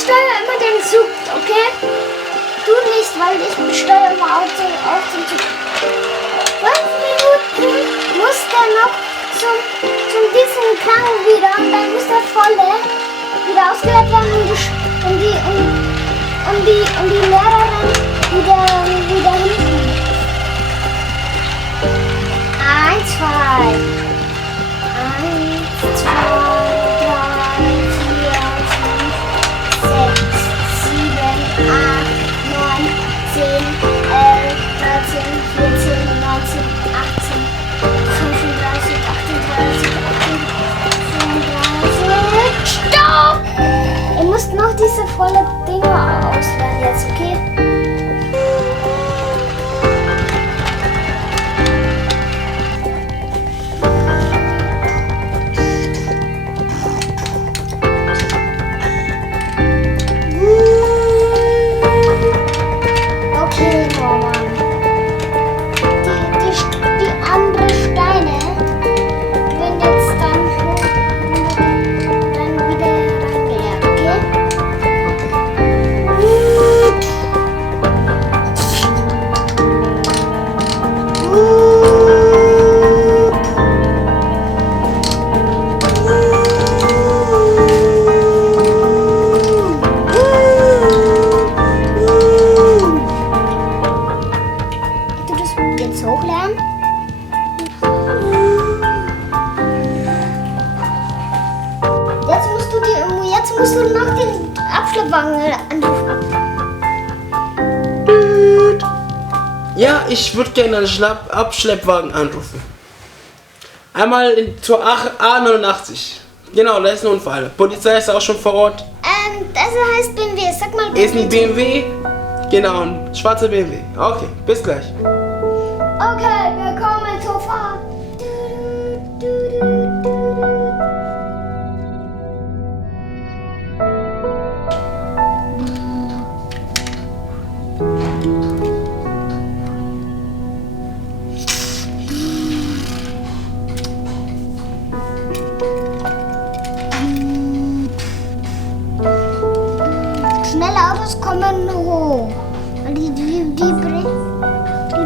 steuere immer den Zug, okay? Du nicht, weil ich steuere immer auf den Zug. 5 Minuten muss der noch zum diesen Klang wieder und dann muss der volle wieder ausgeleert werden und die Lehrerin wieder hinten. 1, 2, 3, 4, 5, 6, 7, 8, 9, 10, 11, 13, 14, 19, 18, 35, 38, 35. Stopp! Ihr müsst noch diese volle Dinger auswählen jetzt, okay? Okay, Norman. Die anderen Steine werden jetzt dann wieder reingeleert, okay? Du das jetzt hochladen? Jetzt musst du noch den Abschleppwagen anrufen. Ja, ich würde gerne einen Abschleppwagen anrufen. Einmal zur A89. Genau, da ist ein Unfall. Polizei ist auch schon vor Ort. Das heißt BMW. Sag mal BMW. Ist ein BMW? Genau, ein schwarzer BMW. Okay, bis gleich. Okay, wir kommen zur Fahrt. Schnelle Autos kommen hoch. Die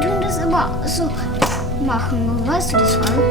tun das immer so machen. Weißt du das, Mann?